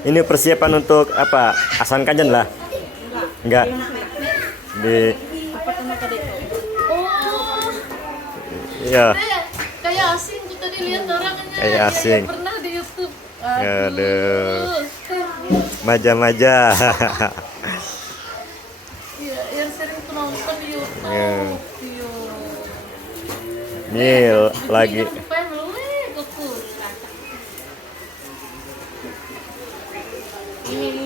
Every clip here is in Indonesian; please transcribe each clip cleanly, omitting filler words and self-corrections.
Ini persiapan untuk apa? Asan kajan lah. Enggak. Di Oh, ya, kayak asing tuh tadi lihat orangnya. Kayak asing. Pernah di YouTube. Aduh. Maja-maja. Iya, yang sering tuh nonton di YouTube. Ya. Iya. Ini lagi Sampai melek aku. Ini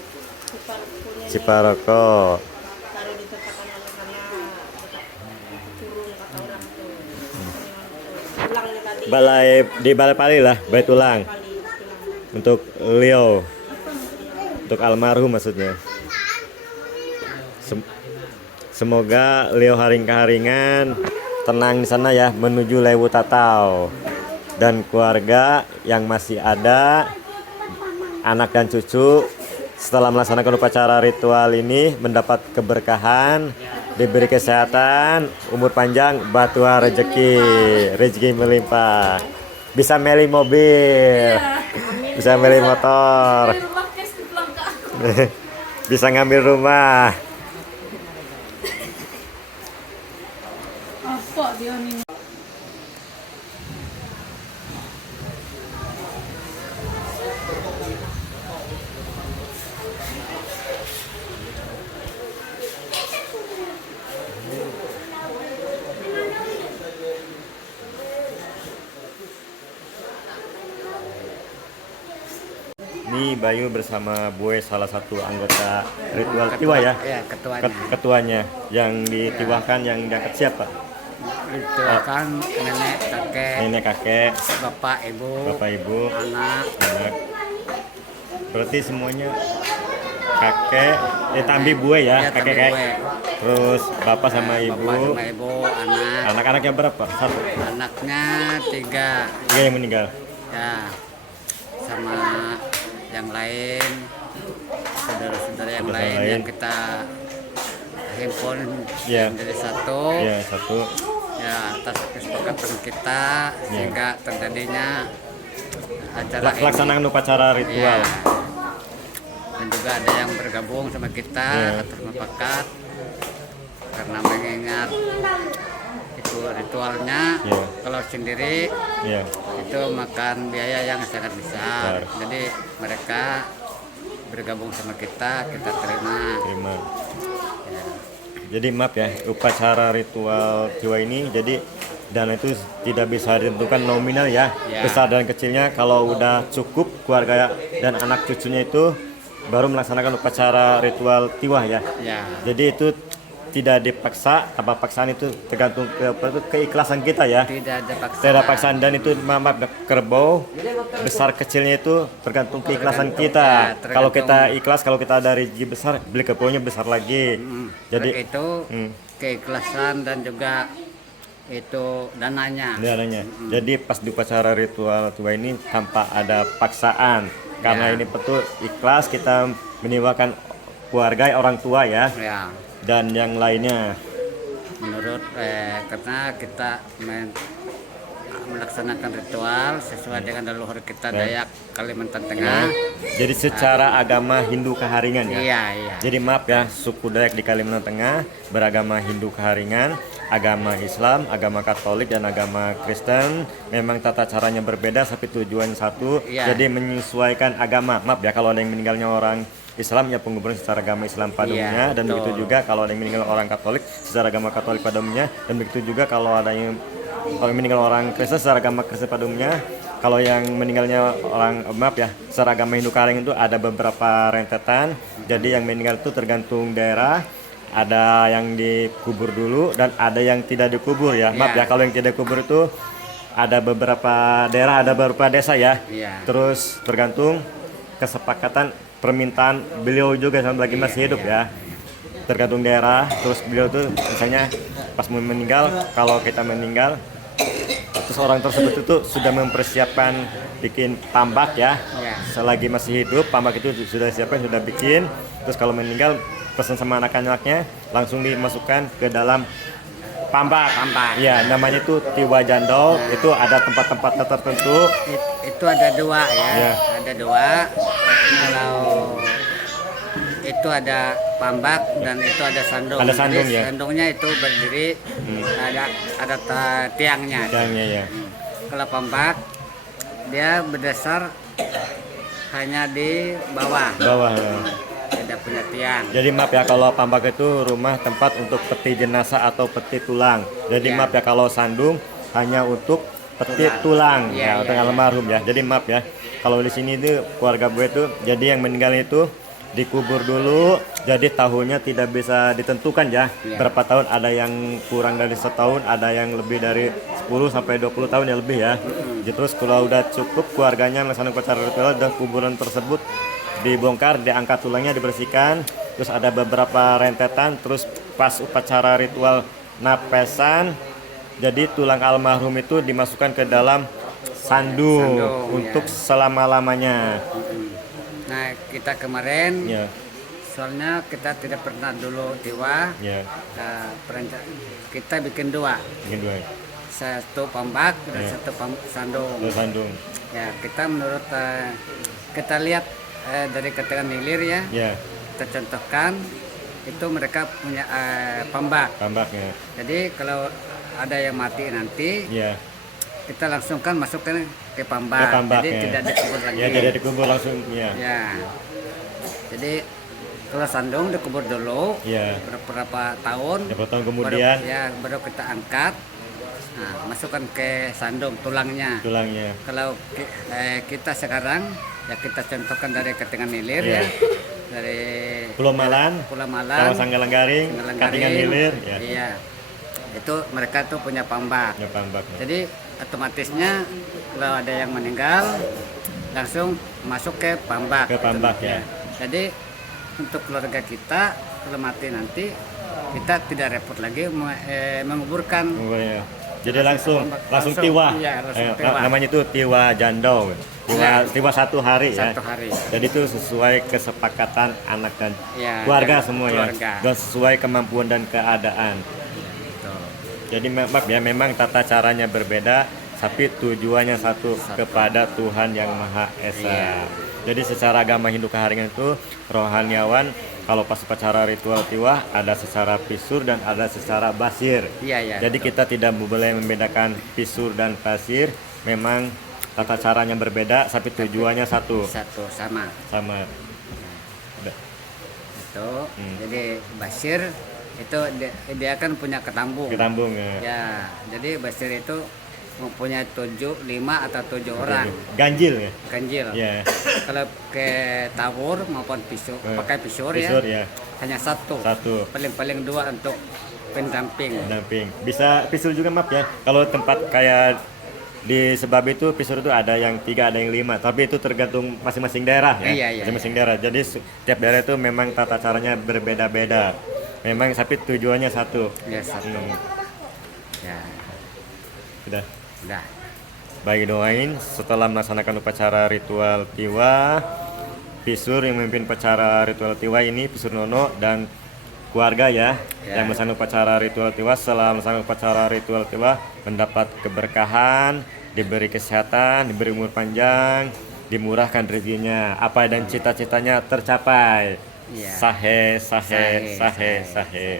punya Ciparoko. taruh di tempat anak-anak turun kata orang tuh. Tulangnya tadi Balai di Balai Pali lah, bait ulang kali tulang. untuk Leo. Untuk almarhum maksudnya. Semoga Leo haring-haringan tenang di sana ya menuju Lewu Tatau, dan keluarga yang masih ada, anak dan cucu setelah melaksanakan upacara ritual ini mendapat keberkahan, diberi kesehatan, umur panjang, batuah rezeki melimpah, bisa meli mobil, bisa meli motor, Rumah kes di belakang. bisa ngambil rumah. Apa dia nih? Ini Bayu bersama Boy, salah satu anggota ritual tiwa ya. Ya, ketuanya. Ketuanya yang ditiwakan, yang diangkat siapa? Itu kan Nenek, kakek, bapak, ibu, bapak, ibu, anak, anak. Berarti semuanya kakek, tambi Boy ya, ya, kakek tapi kakek. gue. Terus bapak sama ibu. Bapak sama ibu, anak. Anak-anaknya berapa? Satu. Anaknya 3. Tiga yang meninggal. Ya, sama yang lain, saudara-saudara yang Saudara lain lain. yang kita himpun Ya. menjadi satu. Ya, satu. Ya, atas kesepakatan kita sehingga terjadinya acara ini. Pelaksanaan upacara ritual. Ya. Dan juga ada yang bergabung sama kita Ya. atas mufakat karena mengingat itu ritualnya. Ya. Kalau sendiri Ya. itu makan biaya yang sangat besar. Besar. Jadi mereka bergabung sama kita terima. Terima. Ya. Jadi maaf ya, upacara ritual tiwa ini jadi dana itu tidak bisa ditentukan nominal ya. Ya. Besar dan kecilnya kalau udah cukup keluarga dan anak cucunya itu baru melaksanakan upacara ritual tiwa ya. Ya. Jadi itu tidak dipaksa, tanpa paksaan itu tergantung keikhlasan kita ya. Tidak ada paksaan. Tidak ada paksaan, dan itu maaf kerbau besar kecilnya itu tergantung keikhlasan kita. Ya, Kalau tergantung. kita ikhlas, kalau kita ada rezeki besar, beli kerbaunya besar lagi. Jadi Jadi itu keikhlasan dan juga itu dananya. adanya. Jadi pas di upacara ritual tua ini tanpa ada paksaan, karena Ya. ini betul ikhlas kita meniwakan keluarga orang tua ya, Ya. dan yang lainnya. Menurut karena kita melaksanakan ritual sesuai dengan leluhur kita Dayak Kalimantan Tengah. Jadi secara agama Hindu Keharingan ya. Iya, iya. Jadi maaf ya, suku Dayak di Kalimantan Tengah beragama Hindu Keharingan, agama Islam, agama Katolik, dan agama Kristen. Memang tata caranya berbeda tapi tujuan satu. Iya. Jadi menyesuaikan agama. Maaf ya kalau ada yang meninggalnya orang Islam ya penguburan secara agama Islam pada umumnya, Iya, dan betul. begitu juga kalau ada yang meninggal orang Katolik secara agama Katolik pada umumnya, dan begitu juga kalau ada yang meninggal orang Kristen secara agama Kristen pada umumnya. Kalau yang meninggalnya orang maaf ya secara agama Hindu Keharingan itu ada beberapa rentetan. Jadi yang meninggal itu tergantung daerah. Ada yang dikubur dulu dan ada yang tidak dikubur ya. Maaf ya Iya. kalau yang tidak dikubur itu ada beberapa daerah, ada beberapa desa ya. Iya. Terus tergantung kesepakatan permintaan beliau juga sama lagi masih hidup ya. Tergantung daerah. Terus beliau tuh misalnya pas mau meninggal, kalau kita meninggal terus orang tersebut itu sudah mempersiapkan bikin tambak ya. Ya. Selagi masih hidup tambak itu sudah siapkan, sudah bikin. Terus kalau meninggal pesan sama anak-anaknya langsung dimasukkan ke dalam pambak. Pambak. Ya, namanya itu tiwa jandol. Itu ada tempat-tempatnya tertentu. Itu ada dua ya. Ya. Ada dua. Kalau itu ada pambak dan itu ada sandung. Ada sandung, Jadi ya. sandungnya itu berdiri ada tiangnya. Tiangnya ya. Kalau pambak dia berdasar hanya di bawah, Bawah. Ya. tidak punya tiang. Jadi maaf ya, kalau pambak itu rumah tempat untuk peti jenazah atau peti tulang. Jadi Ya. maaf ya, kalau sandung hanya untuk peti tulang Ya, ya, untuk ya. almarhum ya. Jadi maaf ya, kalau di sini tuh keluarga gue tuh, jadi yang meninggal itu dikubur dulu. Jadi tahunnya tidak bisa ditentukan ya. Ya. Berapa tahun, ada yang kurang dari setahun, ada yang lebih dari 10 sampai 20 tahun ya lebih ya. Jadi terus kalau udah cukup keluarganya melaksanakan upacara ritual dan kuburan tersebut dibongkar, diangkat tulangnya, dibersihkan, terus ada beberapa rentetan, terus pas upacara ritual napesan, jadi tulang almarhum itu dimasukkan ke dalam sandung Sandung, untuk ya. selama-lamanya. Nah kita kemarin Ya, soalnya kita tidak pernah dulu tiwa, ya, kita bikin dua, ini dua, satu pambak dan Ya. satu sandung. terus sandung, Ya kita menurut kita lihat dari keterangan hilir ya, ya, kita contohkan itu mereka punya pambak. tambaknya, Jadi kalau ada yang mati nanti ya, kita langsung kan masukkan ke pambak. ke tambak Jadi ya. tidak dikubur lagi. Ya, jadi dikubur langsung, ya, Ya. Jadi kalau sandung dikubur dulu ya, beberapa tahun. beberapa tahun kemudian Baru kita angkat. Nah, masukkan ke sandung tulangnya. tulangnya, Kalau kita sekarang ya kita contohkan dari Ketingan Hilir Ya. ya. Dari Pulau Malan, Pulau sama Malang, Sanggalang-Garing, Katingan Hilir, ya, Iya. Itu mereka tuh punya pambak. ya tambak, ya. Jadi otomatisnya kalau ada yang meninggal langsung masuk ke pambak. Ke pambak, ya. Jadi untuk keluarga kita kalau mati nanti kita tidak repot lagi menguburkan. Oh, ya. Jadi langsung Langsung, tiwa. iya, langsung tiwa. Namanya itu tiwa jandol. Ya. Tiwa 1 hari ya. 1 hari. Jadi itu sesuai kesepakatan anak dan Ya, keluarga dan semua keluarga. ya. Dan sesuai kemampuan dan keadaan. Gitu. Jadi maaf ya, memang tata caranya berbeda, tapi tujuannya satu, kepada Tuhan Yang Maha Esa. Iya. Jadi secara agama Hindu Kaharingan itu rohaniawan, kalau pas upacara ritual tiwa ada secara pisur dan ada secara basir. Iya, iya. Jadi kita tidak boleh membedakan pisur dan basir. Memang tata caranya berbeda, tapi tujuannya satu, Satu sama. sama. Itu. Hmm. Jadi basir itu dia kan punya ketambung. Ketambung ya. Ya, jadi basir itu mempunyai 5 atau 7 orang Ganjil ya. ganjil. Ya. Kalau ke tawur maupun pisau, pakai pisur Pisur ya, ya. hanya satu. Satu. Paling-paling 2 untuk pendamping. Pendamping. Bisa pisur juga maaf ya. Kalau tempat kayak di Sebab itu pisur itu ada yang 3, ada yang 5. Tapi itu tergantung masing-masing daerah ya. Iya, iya, Masing-masing daerah. Jadi setiap daerah itu memang tata caranya berbeda-beda. Memang tapi tujuannya satu. Ya, satu. Ya, Sudah. udah. Baik, doain setelah melaksanakan upacara ritual tiwa, pisur yang memimpin upacara ritual tiwa ini pisur Nono dan keluarga ya, Ya. yang melaksanakan upacara ritual tiwa. Setelah melaksanakan upacara ritual tiwa mendapat keberkahan, diberi kesehatan, diberi umur panjang, dimurahkan rezekinya, apa dan cita-citanya tercapai. Iya. Sahe, sahe, Sahe, sahe, sahe. sahe.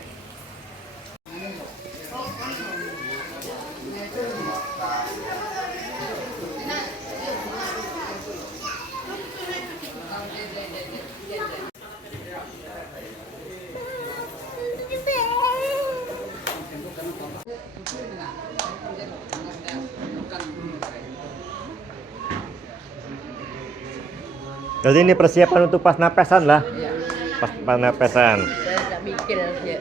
Jadi ini persiapan untuk pas napesan lah. Pas napesan. Saya tak mikir ya.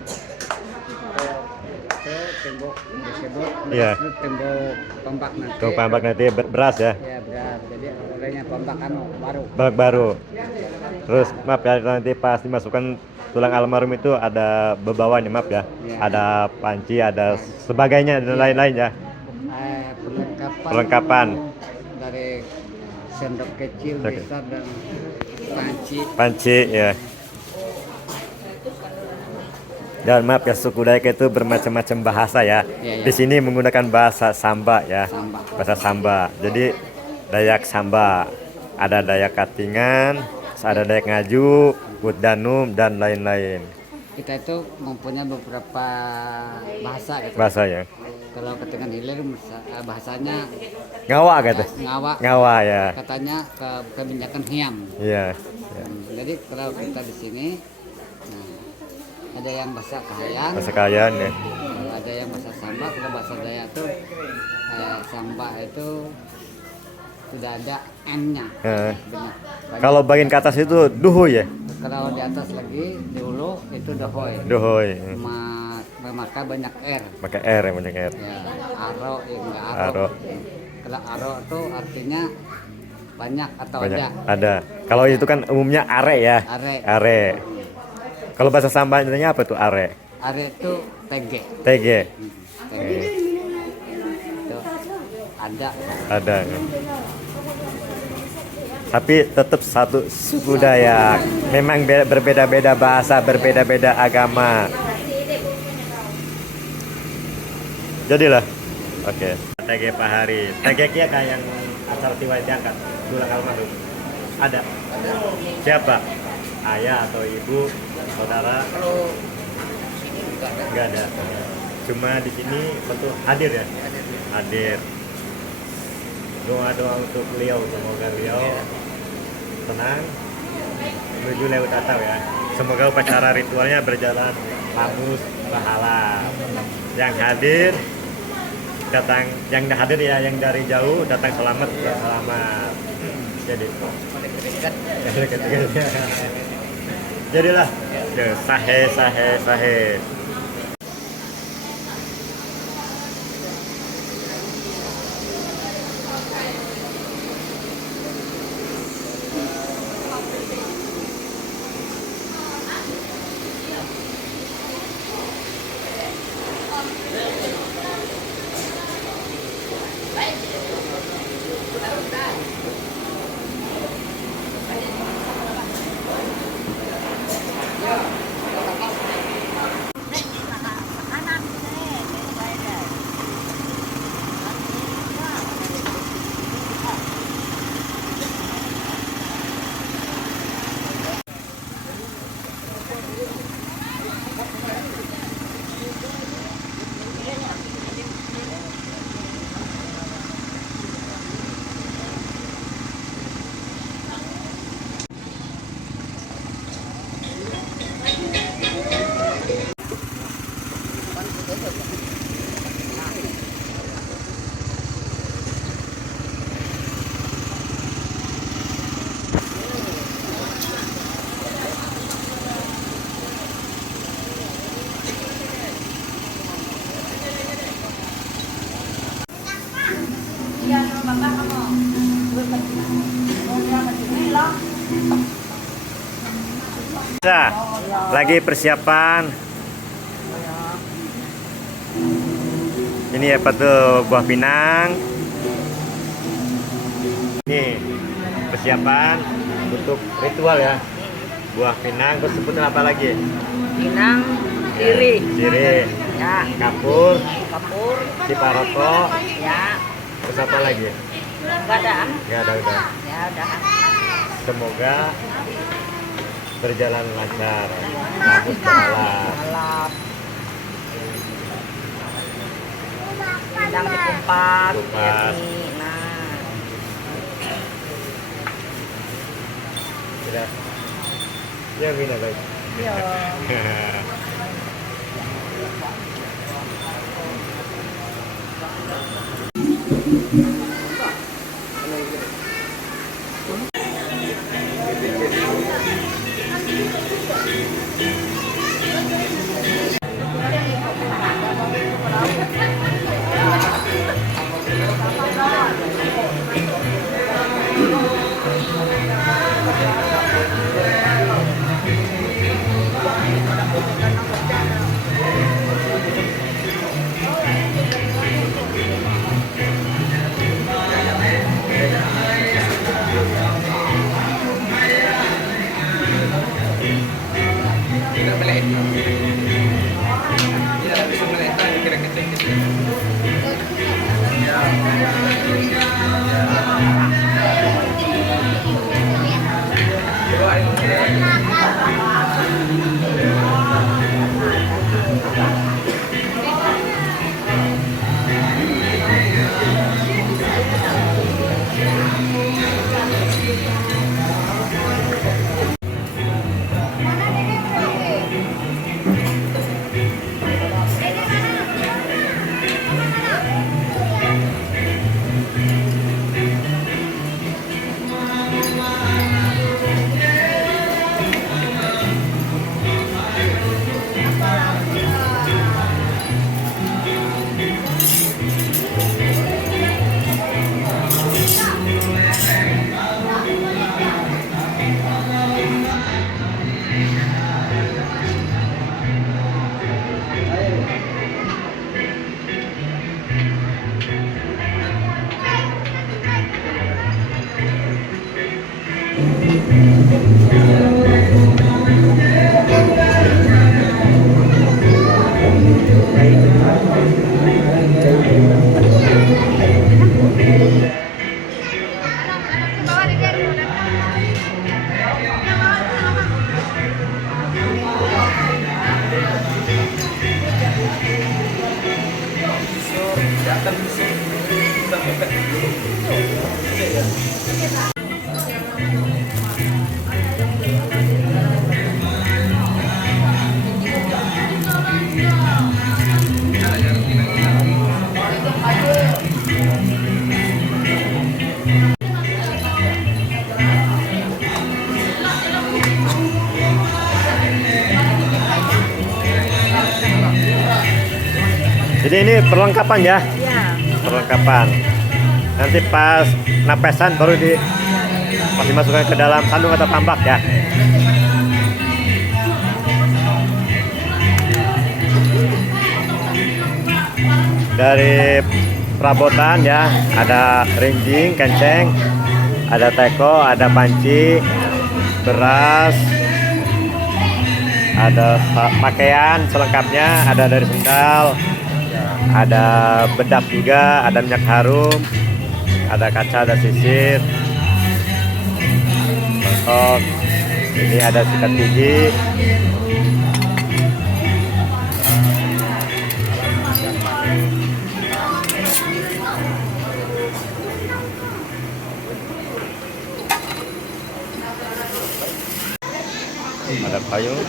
Itu tembok disebut Iya. itu tembok pambak nanti. Tuh pambak nanti beras ya. Ya, berat. Jadi orangnya pambak baru. Pambak baru. Terus maaf ya, nanti pas dimasukkan tulang almarhum itu ada bebawan ya, maaf ya. Iya. Ada panci, ada sebagainya dan lain-lain ya. Perlengkapan. Dari sendok kecil, Oke. besar dan panci. Panci ya. Dan maaf ya, suku Dayak itu bermacam-macam bahasa ya. Iya, iya. Di sini menggunakan bahasa Samba ya. Samba. Bahasa Samba. Jadi Dayak Samba, ada Dayak Katingan, ada Dayak Ngaju, Wut Danum dan lain-lain. Kita itu mempunyai beberapa bahasa gitu. Bahasa ya. Kalau Ketingan Hilir bahasanya Ngawa kata. ngawa, Ngawa ya. katanya kebanyakan hiam. Iya. Jadi kalau kita di sini, nah, ada yang bahasa Kahayan, Bahasa kalian ya. ada yang bahasa Samba. Kalau bahasa Dayak tuh Samba itu sudah ada N-nya. Eh, Banyak. Kalau bagian ke atas itu duhu ya. Kalau di atas lagi di hulu itu dohoy. Duhoy. Maka banyak R. Pakai R yang banyak R. Ya, aro ya enggak aro. Aro. Kalau aro itu artinya banyak atau Banyak. ada. Ada. Kalau itu kan umumnya are ya. Are. Are. Kalau bahasa Sambanya apa tuh are? Are itu TG. TG. TG. Itu ada. Ada. Ya. Tapi tetap satu suku Dayak. Memang berbeda-beda bahasa, berbeda-beda agama. Jadilah. Oke. TG Pak Hari. TG kia kayak yang acara tiwa diangkat. Tulang almarhum. Ada. Siapa? Ayah atau ibu, saudara? Kalau sini juga ada. Enggak ada. Cuma di sini betul hadir ya. Hadir. Doa-doa untuk beliau, semoga beliau tenang menuju lewat atau ya. Semoga upacara ritualnya berjalan bagus, pahala. Yang hadir datang, yang hadir ya, yang dari jauh datang selamat ya, selamat. Jadi jadilah ya, sahe sahe sahe. Nah, lagi persiapan. Ini apa tuh, buah pinang. Ini persiapan untuk ritual ya. Buah pinang, terus sebutan apa lagi? Pinang, sirih, Sirih, ya, kapur, kapur, ciparoko, ya, terus apa lagi? enggak ada, Nggak ada udah. ya udah. Semoga berjalan lancar, bagus pahala. Malam. Pinang dikupas, Kupas. nah, Tidak. Ya Mina baik. iya. Jadi ini perlengkapan ya, Iya. perlengkapan. Nanti pas napesan baru dimasukkan ke dalam sandung atau tambak ya. Dari perabotan ya, ada rinjing, kenceng, ada teko, ada panci, beras, ada pakaian selengkapnya, ada dari sendal, ada bedak juga, ada minyak harum, ada kaca, ada sisir, mangkok, ini ada sikat gigi, ada payung.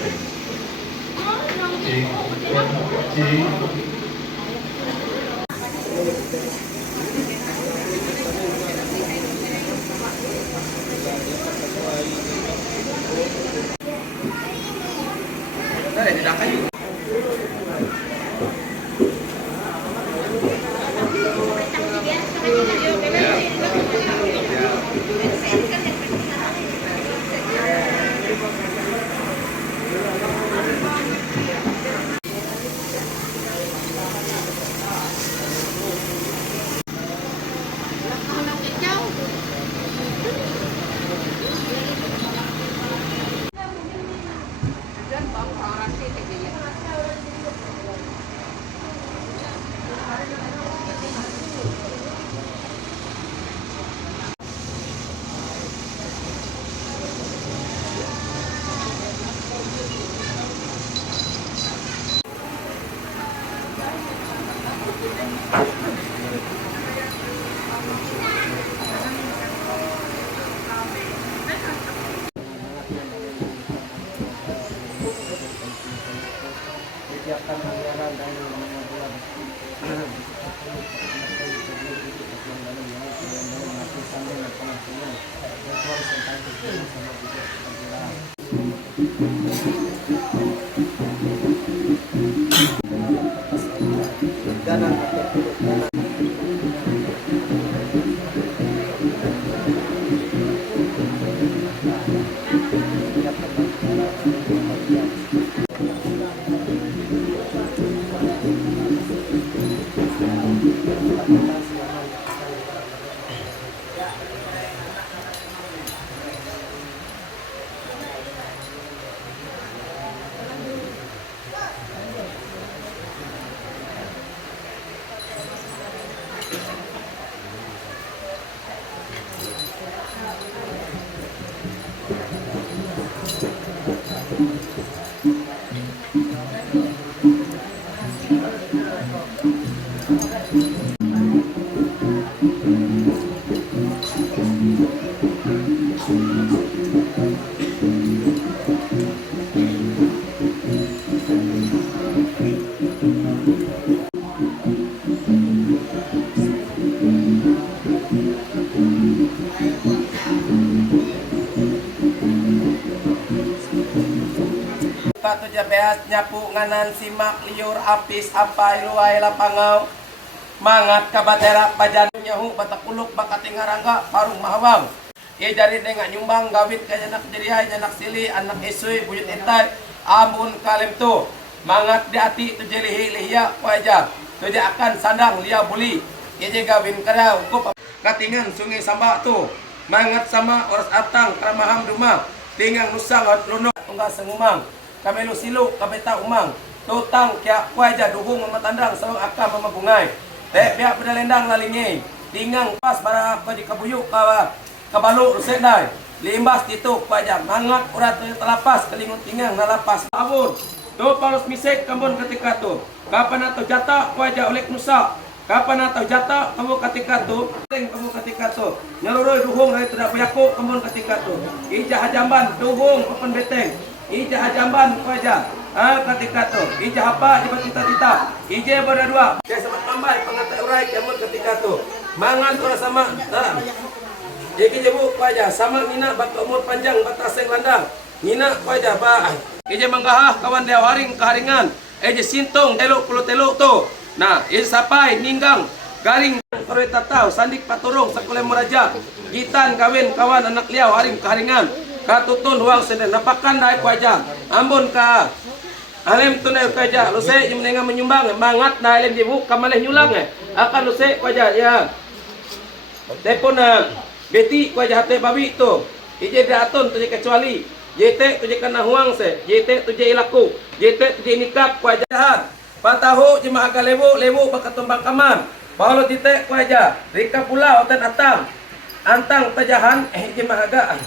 Patu jabeas nyapu nganan simak liur apis apai luai lapangau mangat kabatera bajan nyahu batakuluk bakatingarangga parung mahawang ia dari dengan nyumbang gawit ka janak jerihay janak sili anak isuy buyut itay amun kalim tu mangat di ati tu jelihi lihiya wajah tu akan sandang liya buli ia gawin kada ukup katingan sungai samba tu mangat sama oras atang karamaham duma tingang nusang at lunok tunggal sengumang kami lu silu kabeta umang tutang kya wajah duhung mematandang sawang akam mamabungay te biak pedalendang lalingi tingang pas para ko di kabuyuk kabalu rusenday limbas ditu wajah mangat urat telapas kelingun tingang nalapas abun tu palos misek kambon ketika tu kapan atau jata wajah oleh nusa kapan atau jata kamu ketika tu teng kamu ketika tu nyaluroi duhung dari tidak bayaku kambon ketika tu ijah jamban duhung open beteng ijah jamban wajah ketika tu ijah apa di cita-cita ijah berdua dia sempat tambai pengatai urai kamu ketika tu mangan orang sama dalam jadi jebu wajah sama ngina bak umur panjang bataseng landang ngina wajah ba ijah manggahah kawan dia haring keharingan ijah sintung teluk puluh teluk tu nah ijah sapai ninggang garing kereta tahu sandik paturung sekolah meraja gitan kawin kawan anak liau haring keharingan katutun huang senen napakan dai wajah ambon ka alem tunai wajah lu se menenga menyumbang mangat na alem dibu kamaleh nyulang akan lu se wajah ya telepon beti wajah te babi tu ije datun tu kecuali jete tu kana huang se jete tu ilaku jete tu nikap wajah patahu jemaah lebu bakatumbang kaman paulo tite wajah rika pula oten atang antang tajahan jemaah aga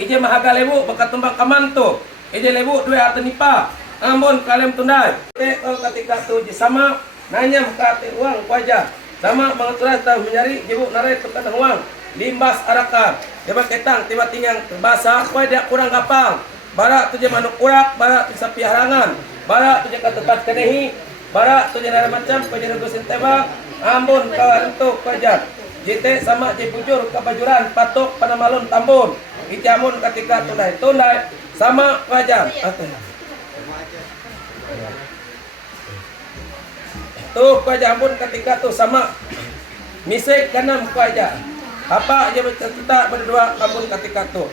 ije mahaga lebu bakatumbang kaman tu ije lebu dua atau nipa ambon kalem tunai kalau ketika tu sama nanya muka uang wajah sama mengatur tahu menyari ibu narai tekan uang limbas arakan coba ketang tiba tinggang terbasa wajah kurang kapang barak tu je manuk urak barak tu sapi harangan barak tu je ketepat kenehi barak tu je nara macam wajah negosin tebak ambon kawan tu wajah jete sama je bujur kebajuran patok panamalun tambun ijamun ketika tunai sama wajah tuh wajah pun ketika tuh sama misek kanam wajah apa aja kita berdua kampun ketika tuh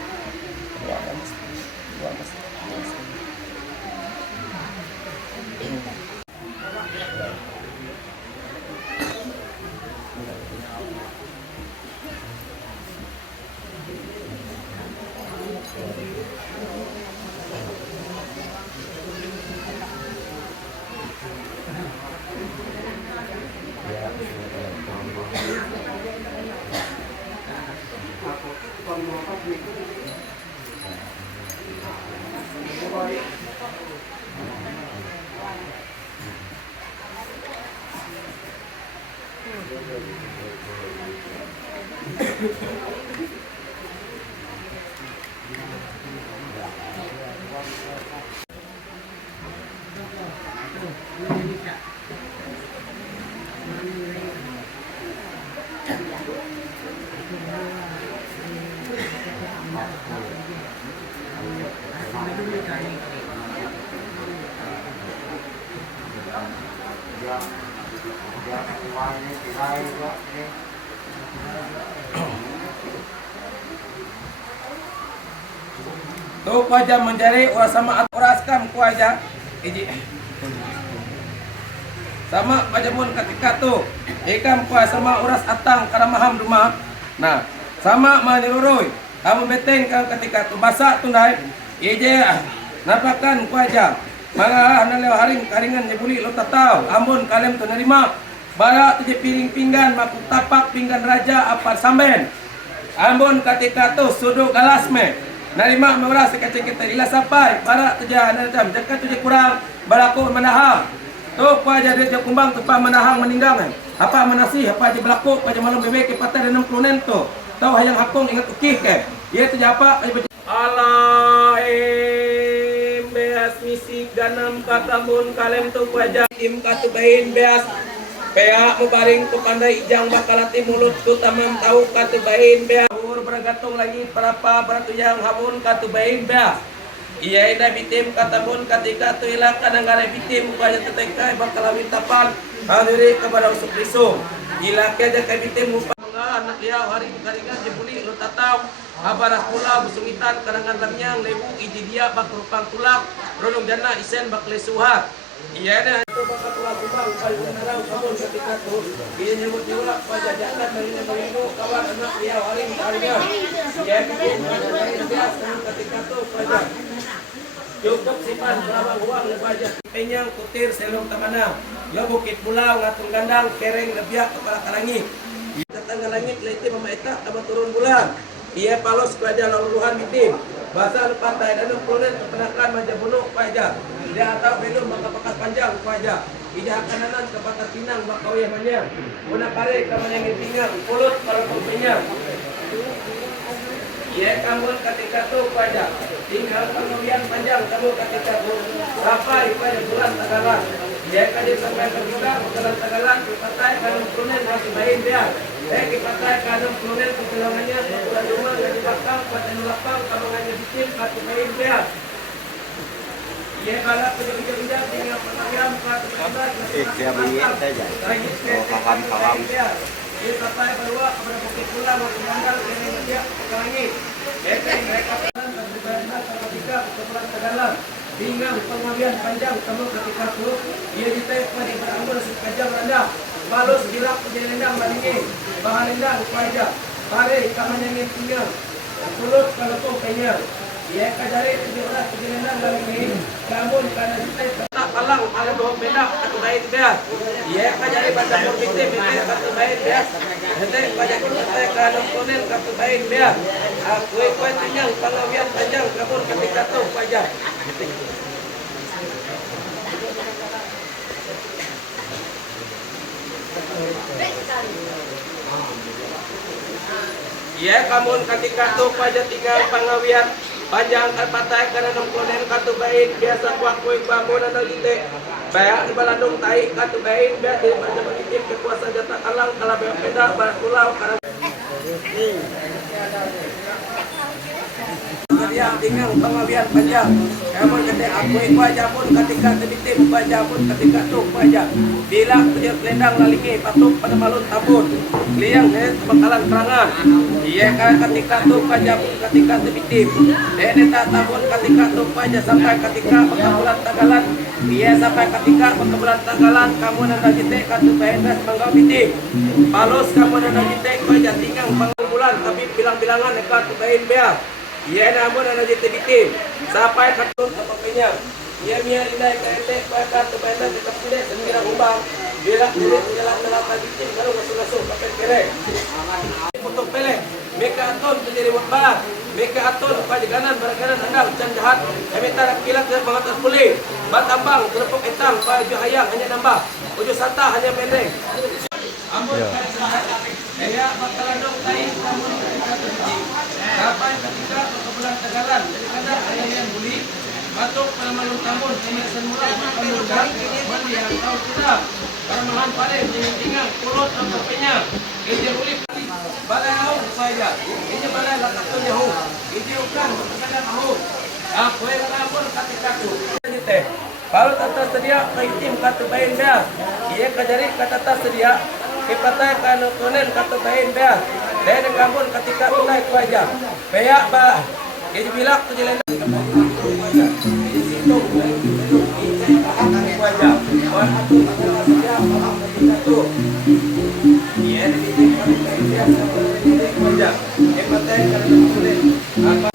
tuh wajah mencari uras sama uraskam wajah iji sama wajah mun ketika tuh ikam kuah sama uras atang karamaham rumah nah sama manirurui kamu beteng ketika tuh basak tunai ije napakan wajah malah analeu haring karingan nyebuli lo tatau amun kalem tu nerima barak tu piring pinggan makuk tapak pinggan raja apa samben amun ketika tuh sudu galas me narima meurah sekecil kita ila sampai barak tu jangan jam dekat tu kurang balaku menahang tuh wajah dia kumbang tu pa menahang meninggal apa menasih apa aja belaku aja malam bebek patah dan 60 nen tu Tahu hayang hakong ingat ukih ke. Ia tu apa? Alaim beas misi ganam katamun kalem tu wajah im katu bain beas pea mubaring tu pandai ijang bakalati mulut tu tamam tahu katu bain beas ur bergantung lagi berapa beratuyang hamun katu bain beas iya ina bitim katamun ketika tu ilah kadang-kadang bitim wajah tetekai bakalawin tapan hadiri kepada usuk risung ilah keja bitim anak dia hari karingan jebuli lu tatau abaras pula busungitan karangan lamnyang lebu iji dia bak rupang tulak rodong jana isen bak lesuhat iya dah itu bakal tulak kubang kayu narau kamun ketika tu dia nyebut nyulak pajajakan dari nebainu kawan anak dia hari karingan iya biasa ketika tu pajak cukup simpan berapa uang lebaja penyang kutir selong tamanang ya bukit pulau ngatung gandang kereng lebiak kepala karangi tanggal langit leti mama eta tambah turun bulan ia palos kepada luluhan mitim bahasa pantai dan pulen kepenakan maja bunuh pajak dia atau belum maka bekas panjang pajak ida kanan ke patar pinang bakau yang banyak guna kare kamanyang pinggang pulut kalau penyang ia kamu ketika tu pajak tinggal kemudian panjang kamu ketika tu sampai pada bulan Tagalan ia kaji sampai ketika bulan Tagalan patai kanum pulen masih main dia kipatai kanum kemudian pertolongannya bulan rumah dari belakang pada lapang kamangannya bikin satu main dia ia balap penjajah tinggal penayam satu kabar kawan dia ia sampai bawa kepada bukit pulang waktu tanggal kini dia langit mereka ketika kebetulan Tagalan tinggal pengawian panjang kamu ketika itu ia ditanya pada berambil sekajang rendah balus dilak penjelendang balingi bahan lendang pajak pare kamanyangin tinggal pulut kalau kau kenyang ia kajari 17 penjelendang balingi namun karena kita tak palang ada dua beda atau baik dia ia kajari pada morbite bete atau baik dia hente pajak kita kalau konen atau baik dia aku ikut tinggal pengawian panjang kabur ketika tu pajak ya kamu ketika tu pajak tinggal pengawian panjang patai karena nongkonen katu bain biasa kuak-kuik bangun dan lite bayak balandung tai katu bain biasa pada menitip kekuasaan jata kalang kala beda pulau karena dia tinggal pengawian panjang kamu kata aku pajak pun ketika terbitim pajak pun ketika tu pajak bila tujuh selendang lalingi patuk pada malun tabun liang bakalan kerangan iya ketika tu pajak pun ketika terbitim tak tabun ketika tu pajak sampai ketika bulan Tagalan iya sampai ketika bulan Tagalan kamu nanda jitek katu bahendas manggau bitim palus kamu nanda jitek pajak tinggal bulan tapi bilang-bilangan katu bahen bea ia namun ada jete bitim sampai katun tempatnya ia mia indai kaite pakat tebenda kita pilih sekira umbang bila kulit jalan-jalan bitim kalau masuk-masuk pakai kerek potong pelek mereka aton menjadi wakbalah mereka aton pajaganan beraganan andang can jahat emitara kilat dan pengatas pulih batambang kerupuk etang paju hayang hanya nambah uju santa hanya pendek amun ya bakalan dong tain namun ketika terjadi sampai ketika bulan Tagalan jadi kadang ada yang buli batuk pada malu tambun ini semula kemudian melihat tahu tidak permahan paling tinggal pulut atau penyang ini ulip balai au saja ini balai latak jauh ini bukan kadang au aku yang lapor ketika tu teh kalau tata sedia kaitim kata bain dia ia kajari kata tata sedia kipatai kanu kunen kata bain dia dan kampun ketika ulai wajah peyak bah jadi bilak tu jalan wajah wajah iya wajah kipatai kanu kunen apa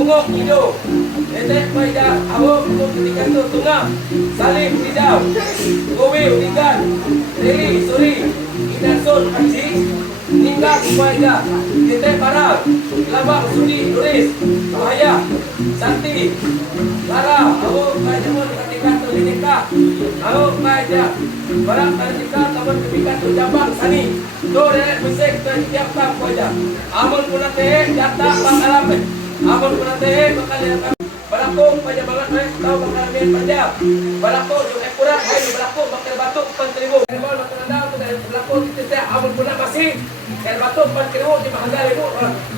Ungok hidup, dedek baida, Jatuh Tungam, Salim Tidau, Gowiu Tinggal, Rili Suri, Inasun Haji, Ningga Kumaja, Tete Barang, Labang Sudi Nuris, Bahaya, Santi, Lara, Abu Kajamun Ketika Tulinika, Abu Kaja, Barang Kanika Taman Ketika Tujabang Sani, Dore Musik Tertiap Tak Kuaja, Amun Punate, Jata Bang Alam, Amun Punate, Bakal Balakong pada banget tahu bakal main panjang. Balakong yung ekurat ay balakong bakal batuk pantribo. Kalau bakal daw tu dari balakong kita amun puna masih. Kalau batuk pantribo di mahal ribu.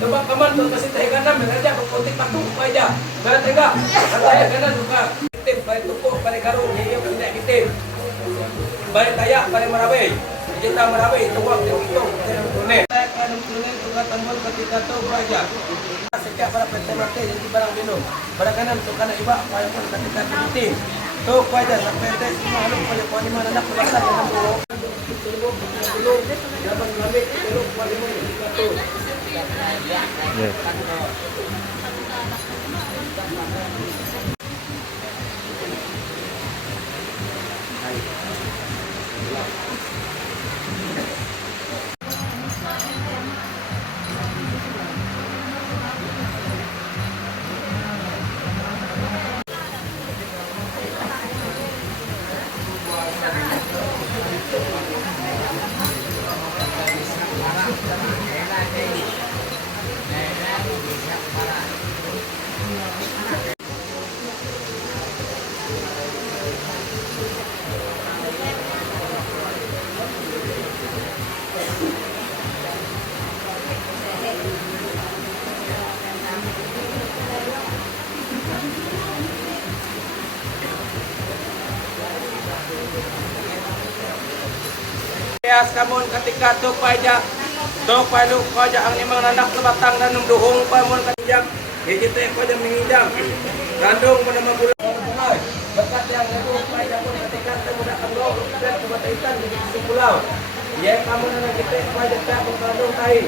Sebab kaman tu kasih teh kanan mengaja berkontik batuk aja. Mana tengah? Tengah kanan juga. Tim balik tukuk balik garung dia punya tim. Balik tayak balik marabai. Kita marabai tuang itu. Tunen. Kalau tunen tugas tambal ketika tu aja. Sejak para PT jadi barang minum. Barang kanan untuk anak iba, payah pun ketika penting. Tu payah sampai PT semua anak payah puan lima anak berbasar dalam buruk. Belum, dapat mengambil belum puan lima itu. Bias kamun ketika tu pajak palu pajak ang limang anak lebatang dan duhung pamun kanjang jadi tu pajak mengidang gandung pada bulan berkat yang itu pajak pun ketika tu mudah kalau dan kebaikan di pulau ia kamu nak kita pajak tak berkandung kain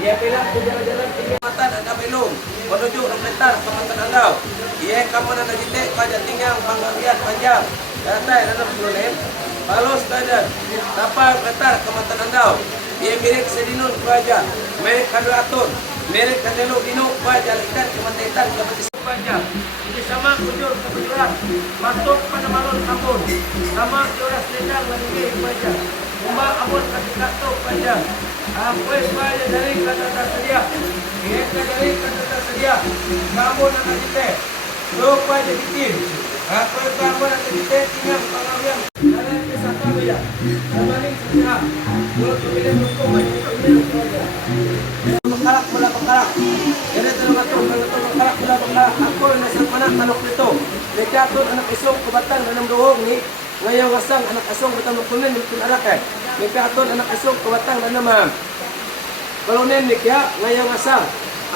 ia pilih jalan-jalan pengamatan ada belum menuju Rempetar pengamatan andau ia kamu nak kita pajak tinggal panggabian panjang datai dalam bulan Palos Tadan, Tapal Petar, Kematan Andau, ia milik Sedinun Kuaja, milik Kaduatun, milik Kandelo Dino Kuaja, ikan Kementerian Kementerian Kuaja, ini sama ujur kebetulan, masuk pada malun Ambon, sama Joras Lendang Lagi Kuaja, Umbak Ambon Katikato Kuaja, Ampun Kuaja dari kata tersedia, ia dari kata tersedia, kamu nak kita, lo Kuaja bikin, apa kamu nak kita tinggal pengawian. Ya, kembali sudah. Kalau pilih hukum makarak bola makarak. Jadi terlalu makarak bola makarak. Aku yang sepanah anak itu. Mereka tu anak isong kebatang dalam dohong ni. Ngayang rasang anak isong betul kunen betul anak Mereka tu anak isong kebatang dalam kalau nenek ya ngayang rasang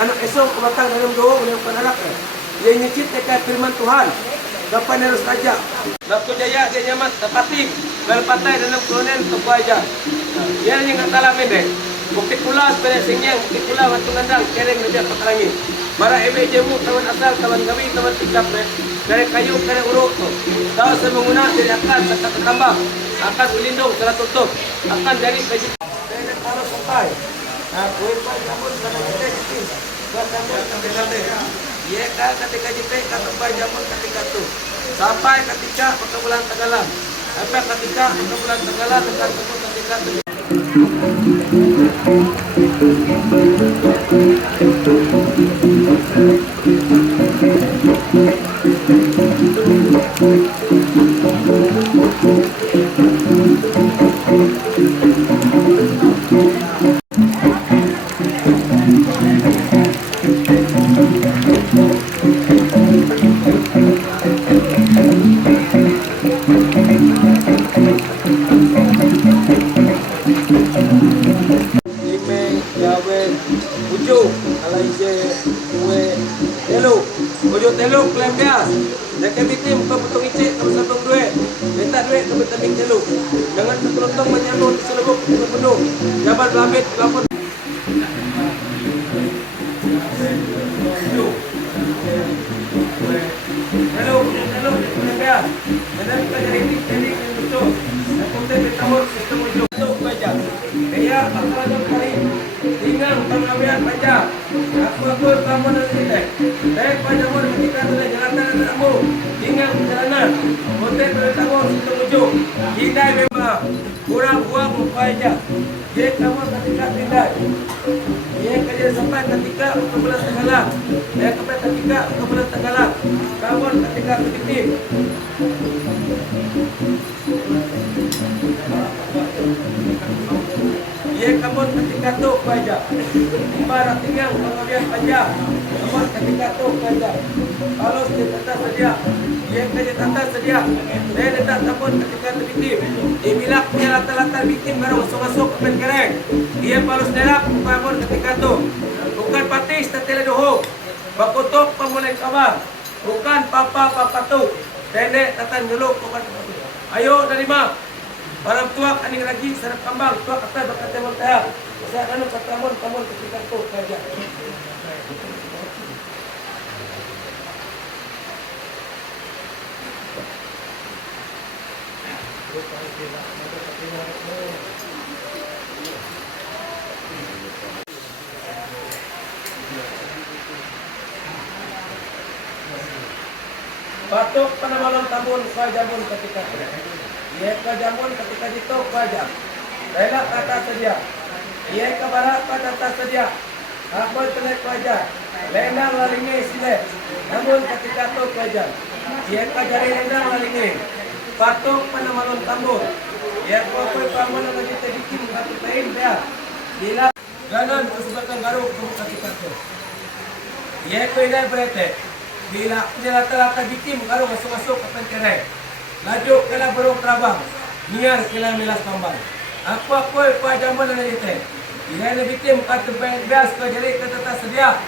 anak isong kebatang dalam dohong yang betul anak Yang nyicit dekat firman Tuhan. Dapat harus saja. Laku jaya dia nyaman tepati berpatai dalam kolonel toko aja. Dia yang katalah mendek. Bukti pula sepeda singyang, bukti pula waktu ngandang kereng ngejak pakalangi. Mara ebe jemu tawan asal, tawan gawi, tawan tikap dari kayu kereng urut tu. Tahu saya menggunakan dari akan serta tambah, akan berlindung secara tutup, akan dari kayu. Saya kalau sampai. Nah, kuih pak jamun pada kita itu. Buat jamun sampai ia kan ketika kita kata jamun ketika tu sampai ketika bulan Tenggalan sampai ketika bulan Tenggalan dengan ketika tu Telu kelembias. Dan kami tim pemotong icik kamu sabung duit. Minta duit kamu tabing telu. Dengan terkelontong menyambut selebuk penuh. Jabal Blamit lapor. Telu kelembias. Dalam kerja ini teknik yang betul. Konten bertahun sistem ujuk baca. Saya akan kali tinggal pengambilan baca. Aku kamu dan tidak. Baik baca pun ketika sudah jalan kamu tinggal perjalanan. Konten bertahun sistem ujuk. Tidak memang kurang uang baca. Jadi kamu ketika tidak. Ia kerja sampai ketika 11 tenggalan. Ia sampai ketika 11 tenggalan. Kamu ketika sedikit. Ia kamu ketika tu baca. Ibarat tinggal pengambilan baca. Kamu ketika tu baca. Kalau kita sedia, ia kerja tanda sedia. Saya letak takut ketika terbitim. Ia bilak punya latar-latar bitim baru masuk-masuk ke penkereng. Ia palus derap bangun ketika tu. Bukan patis tetele doho. Bakutuk pemulai kabar. Bukan papa tu. Pendek tatan geluk bukan tu. Ayo terima. Barang tuak aning lagi sarap kambang tuak atas bakat temon tayang. Saya anu katamon tamon ketika tu kerja. Batuk pada malam tabun kajamun ketika ia kajamun ketika ditok kaja rela kata sedia ia ke barat kata sedia apa tenek kaja lendang lalingi sile namun ketika tok kaja ia kajari lendang lalingi batuk pada malam tabun ia kopoi pamun lagi terbikin satu lain dia bila ganan kesempatan garuk ketika tok ia koilai berete bila dia rata-rata bikin kalau masuk-masuk ke pencerai. Laju kala berung terabang. Niar kala milas kambang. Apa koi pajaman na ite. Ia na bikin kata bias ke jari kata tak sedia.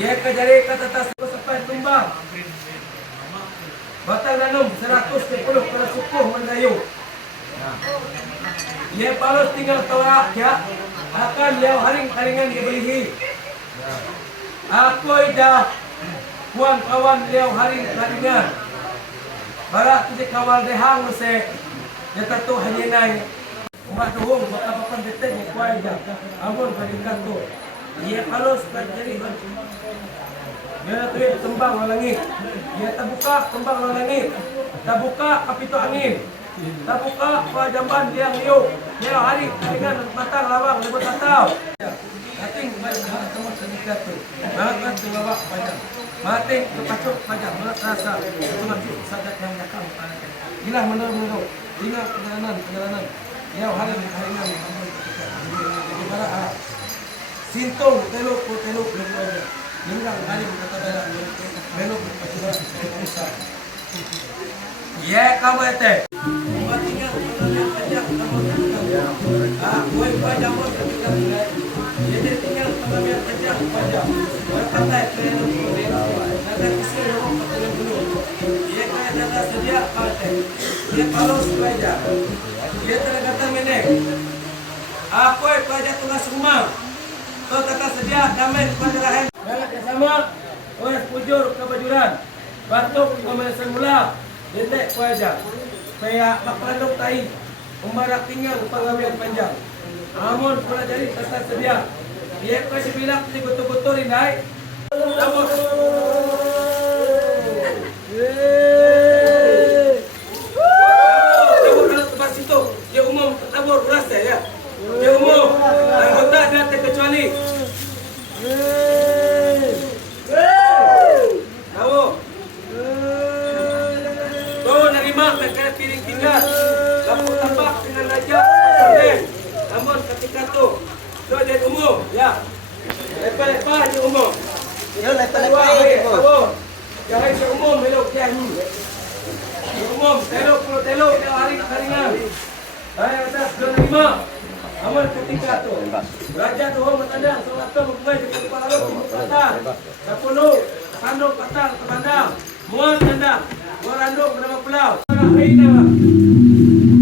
Ia ke jari kata tak sampai tumbang. Batang nanum 110 kala sukuh mendayu. Ia palus tinggal tawak ya. Akan liau haring haringan dibelihi. Aku dah puan kawan liau hari haringan. Barak tu kawal dehang se. Dia tu hanya nai. Umat tuhung baka papan detek ni kuai ja. Amun berikan tu. Ia palus berjari. Dia tu tembang langit. Dia terbuka tembang langit. Terbuka kapito angin. Terbuka pajamban liang liuk. Dia hari haringan matang lawang lebut tatau. Ating baik teman ketika tu. Maka tu bawa panjang. Mati kepacuk pajak melat rasa semakin sadat yang nyakang panakan. Gila menurut ingat perjalanan ya hari-harian di bara sintung teluk aja ninggang hari kata dalam belok pacuran besar ya kamu ete matinya pajak kamu koi pajak mau ketika jadi tinggal pengambilan pajak berkata teluk sedia partai. Dia kalau saja. Dia terkata menek. Aku pelajar tugas rumah. Kau kata sedia damai pendarahan. Banyak sama. Orang pujur kebajuran. Batuk pemanasan mula. Detek pelajar. Supaya baklandok tahi. Umbarak tinggal pengambilan panjang. Amun pelajari kata sedia. Dia kasih bilang di betul-betul indai. Namun dia umum tabur rasa ya. Dia umum anggota ada terkecuali. Tahu? Kau nerima perkara piring tinggal. Kamu tambah dengan raja. Namun ketika tu, kau jadi umum ya. Lepas-lepas dia umum. Yo lepas-lepas itu. Jangan dia umum belok dia ni. Umum telok dia haringan. Saya atas 25. Amal ketika tu. Raja tu hormat tandang solat tu mempunyai di kepala lu patah. 10 tanduk patah terpandang. Muat tandang. Waranduk bernama pulau. Aina.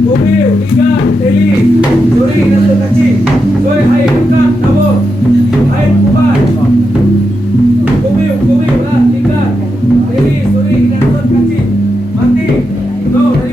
Kubil, tiga, teli, suri, nasi kacang. Soi hai dekat tabur. Hai kubat. Kubil lah, tiga, teli, suri, nasi kacang. Mati. Go.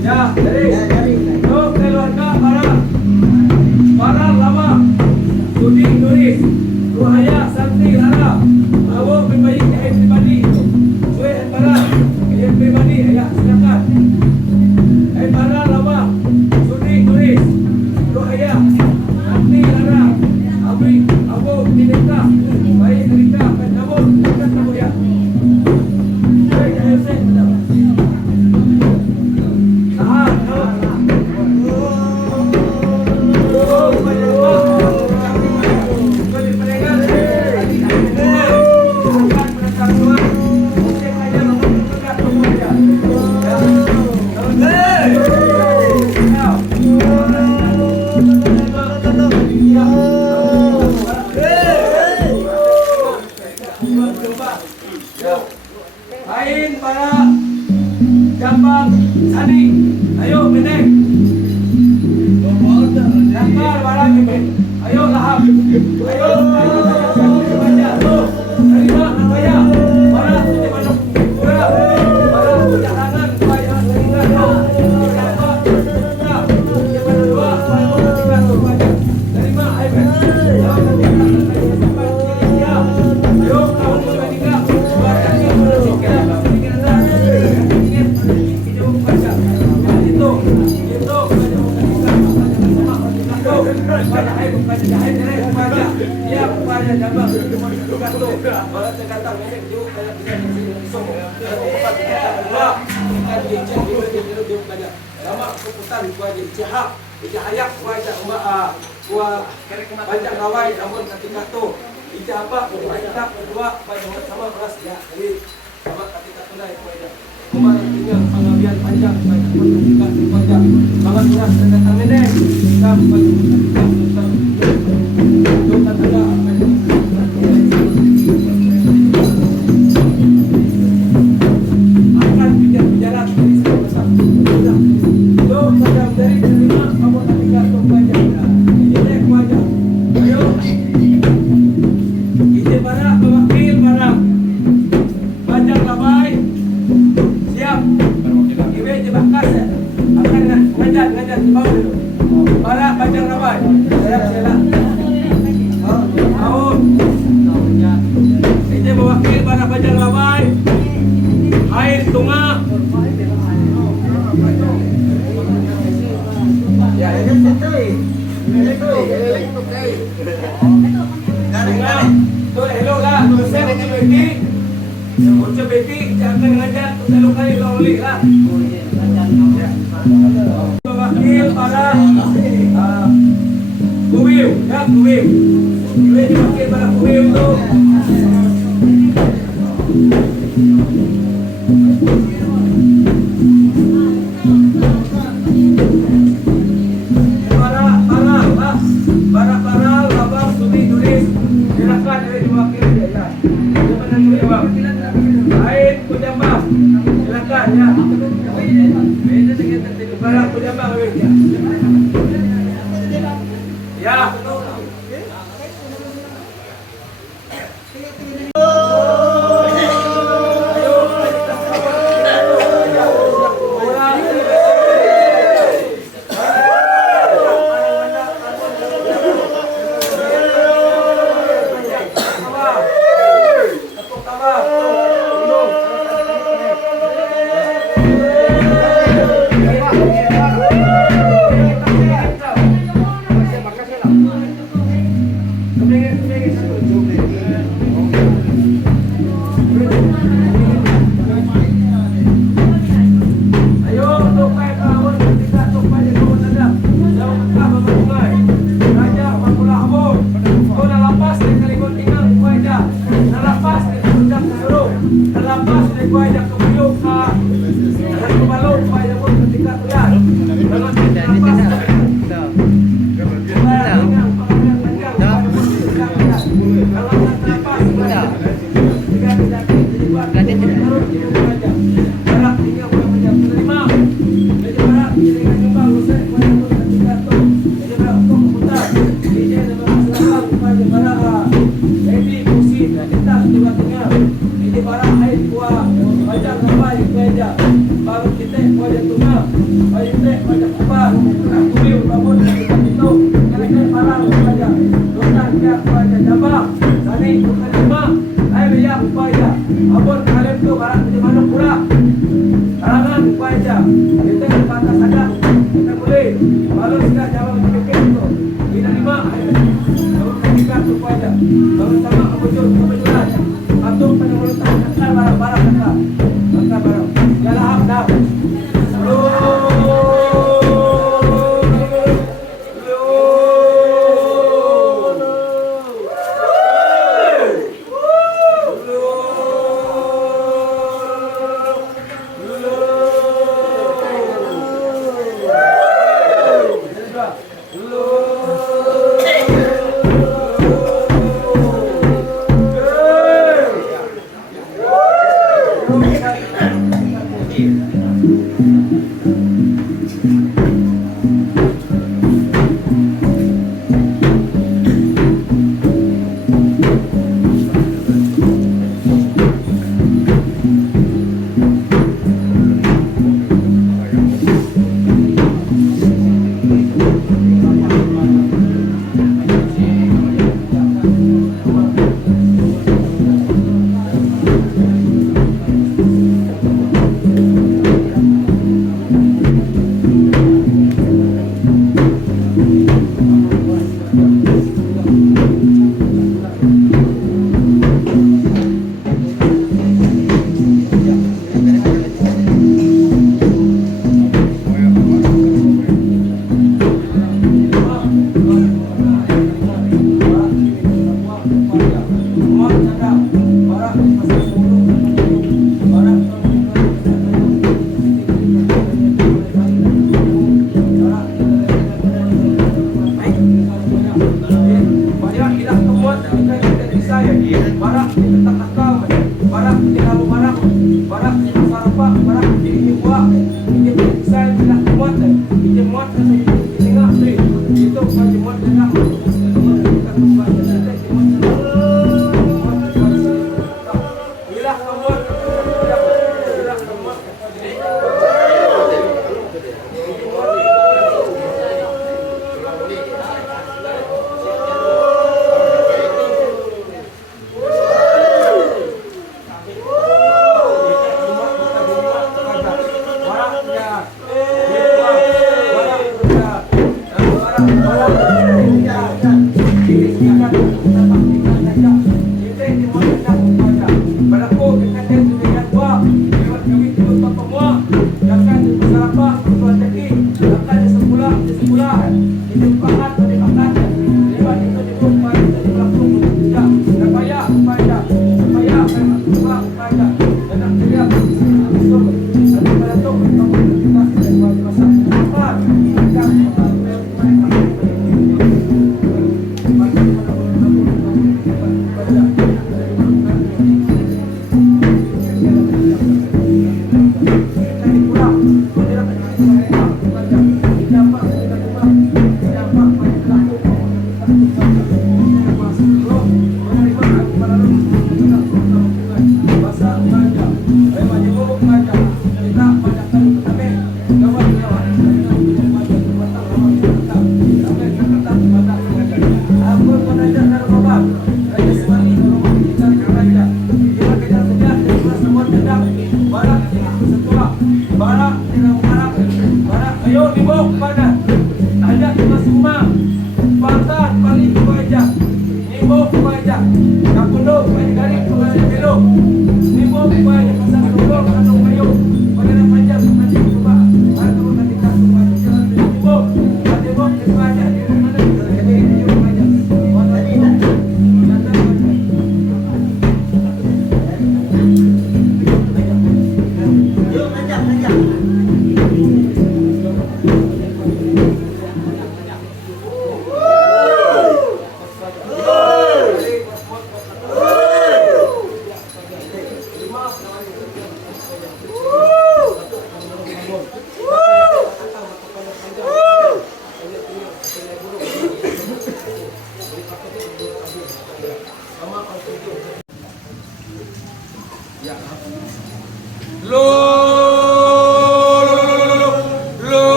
Ya, dari untuk keluarga para lama Sudi Nuris, Ruhaya Santi Lara, Awo pribadi ayat pribadi, Sue para ayat pribadi, ya silakan. Ayat para lama Sudi Nuris, Ruhaya Santi Lara, Awo Dineka, baik Dineka, Awo Dineka ya. Baik ayat saya. Main para cabang sani, ayo meneng. Langkar barang ini, ayo lahap, ayo baca tuh, terima saya, para suci manuk pura, para jangan saya tinggal siapa, siapa dua, para tinggal baca, terima ayo, ayo kau bertiga, baca banyak rawai namun ketika tu ijabah kita berdua banyak sama kelas ya jadi sama ketika tu naik wajah kemarin tinggal pengabdian panjang banyak pun juga banyak banget kelas datang ini kita akan bicara dari sebesar itu macam dari terima kamu nanti kartu banyak ini wajah ayo ini para pewakil para banyak ramai siap ibe jebakas akan ngajar di bawah dulu para banyak ramai siap sila tahun ini mewakil para banyak ramai air tunga ya ini tuh hello lah saya Beti Ucap Beti jangan ngajar selalu kali loli lah wakil para kubil ya kubil ini wakil para kubil tuh para abang Sudi Nuris silakan dari diwakili ya. Ain Kujambang silakan ya. Para Kujambang ya. Ya. bunga. Ayo teh baca kubar. Nak kuliu bangun dari itu. Kira-kira parang baca. Dosan dia baca jabang. Sani bukan lima. Ayo biar baca. Abon kalian tu barang di mana pula. Karangan baca. Kita kata saja. Kita boleh. Lalu sudah jawab pikir itu. Tidak lima. Kalau ketika tu baca. Kalau sama kebetulan. Atau penyulutan kata barang-barang kata barang. Jalan hak dah. Supaya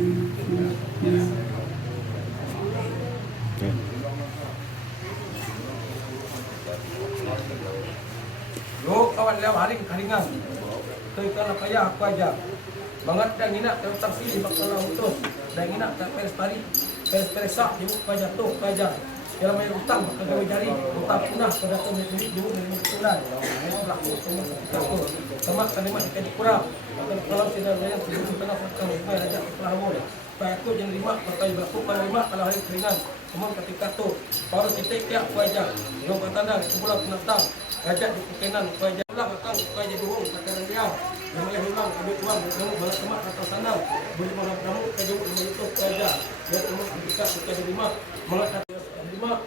Ya. Yo kawan lewat haring haringan. Kalau kaya aku aja. Bangat dan ina tentang sini bakal utus. Dan ina tak peres tari. Peres sak ibu aja tuh aja. Yang main utang bakal gawe jari. Utang punah pada tu duit dulu dari tulan. Laku semua kita tu. Sama kan memang kita kurang. Kalau tidak bayar sebelum tengah fakta supaya aja pelawon. Supaya aku jangan lima pakai berlaku kalau lima kalau hari keringan. Kemudian ketika tu baru kita kiak aku aja. Yang bertanda sebulan penatang. Gajah di pekenan kuaja ulang akan kuaja duung pacaran dia yang boleh ulang ambil uang kamu balas semak atau sana boleh malam kamu kaja itu kuaja ya kamu ketika kita di rumah mengatakan di rumah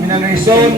minang reason.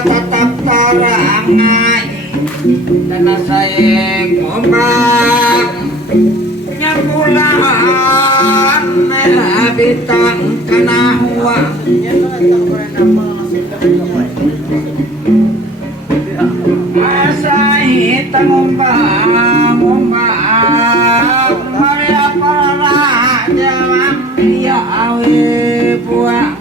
Tatap tarangai tanah saya ngombak nyakulan merah bintang kanahwa asa hitam ngombak karya para jalan dia awe buah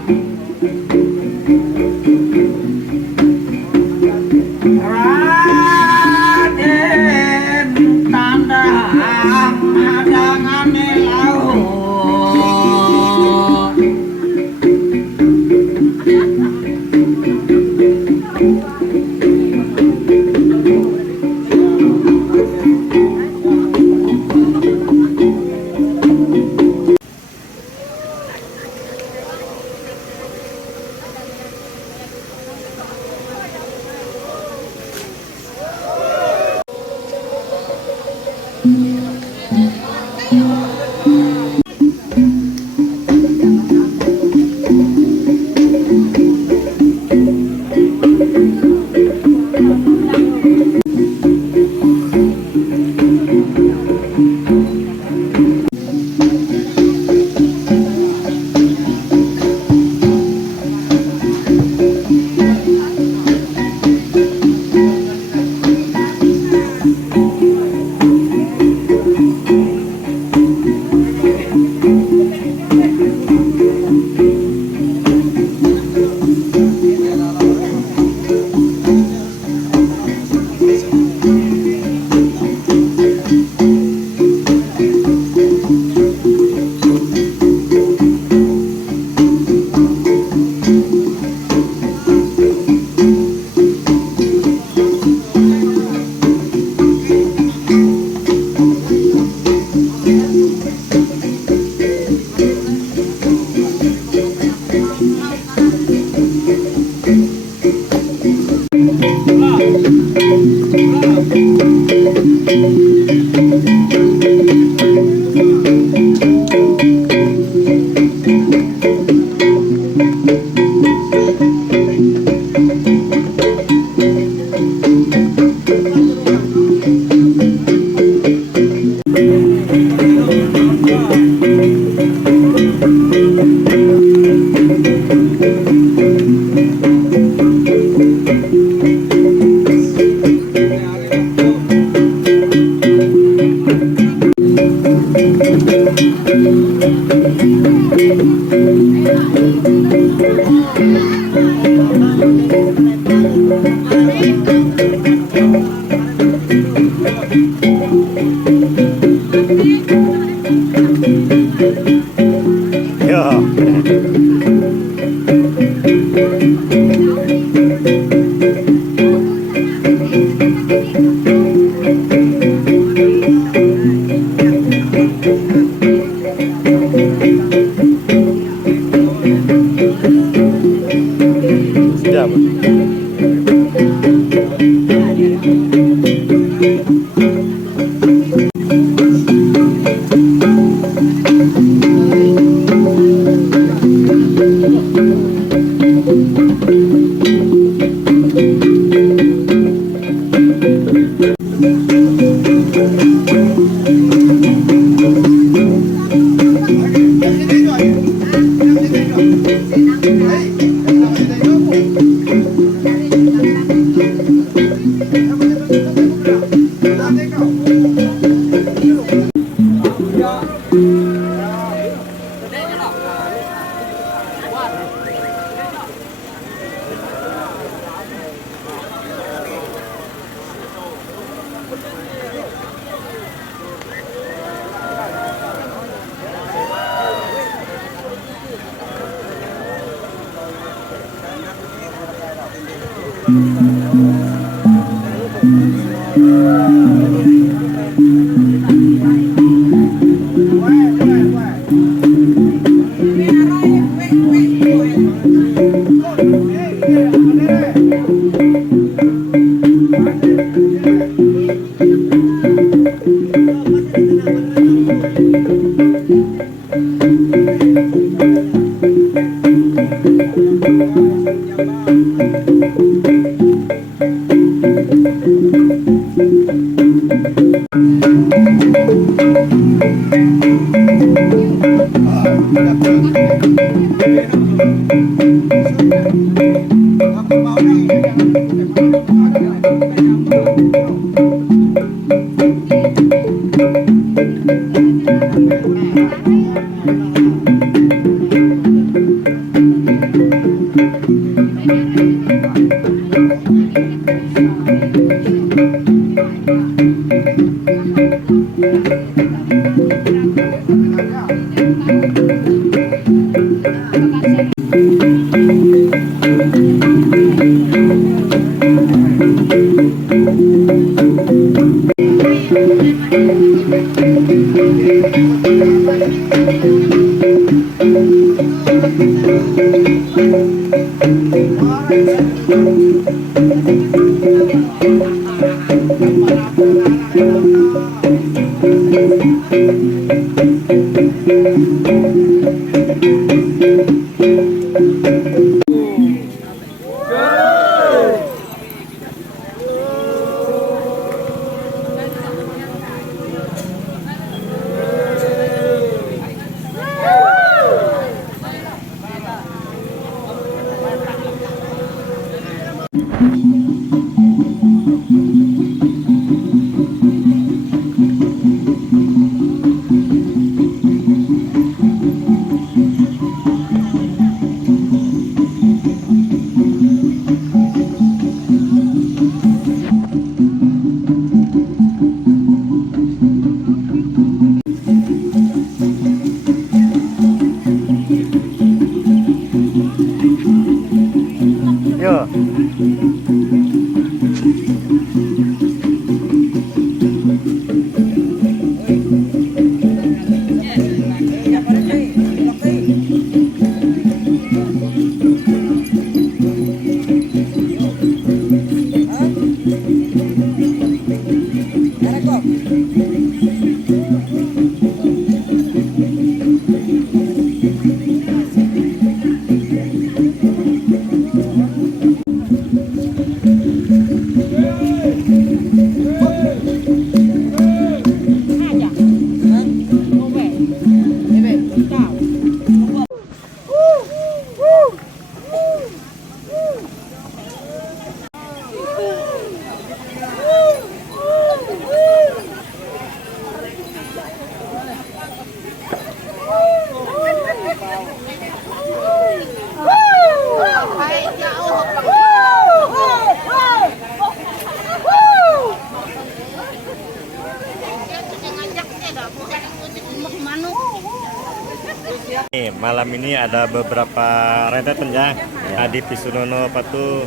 Nih, malam ini ada beberapa rentetan ya. Tadi Pisunono Patu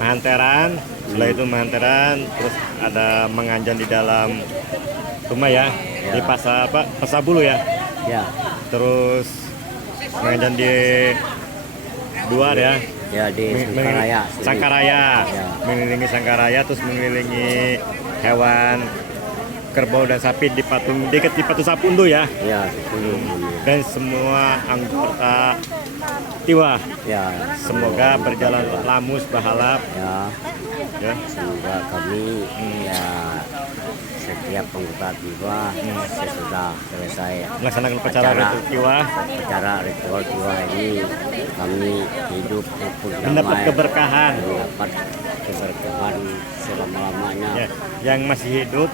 Mahanteran, setelah itu Mahanteran, terus ada menganjan di dalam rumah ya, di Pasar Bulu ya. Ya, Terus menganjan di Duar ya. ya di Sangkaraya. Sangkaraya, Ya. mengelilingi Sangkaraya, terus mengelilingi hewan kerbau dan sapi di patung dekat di Patung Sapundu ya. Ya, 10. Dan semua anggota Tiwa Ya, semoga berjalan lamus bahalap ya, ya. semoga kami ya setiap anggota Tiwa sesudah selesai Melaksanakan upacara ritual Tiwa, acara ritual Tiwa ini kami hidup rukun mendapat damai, keberkahan mendapat keberkahan selama-lamanya. ya. Yang masih hidup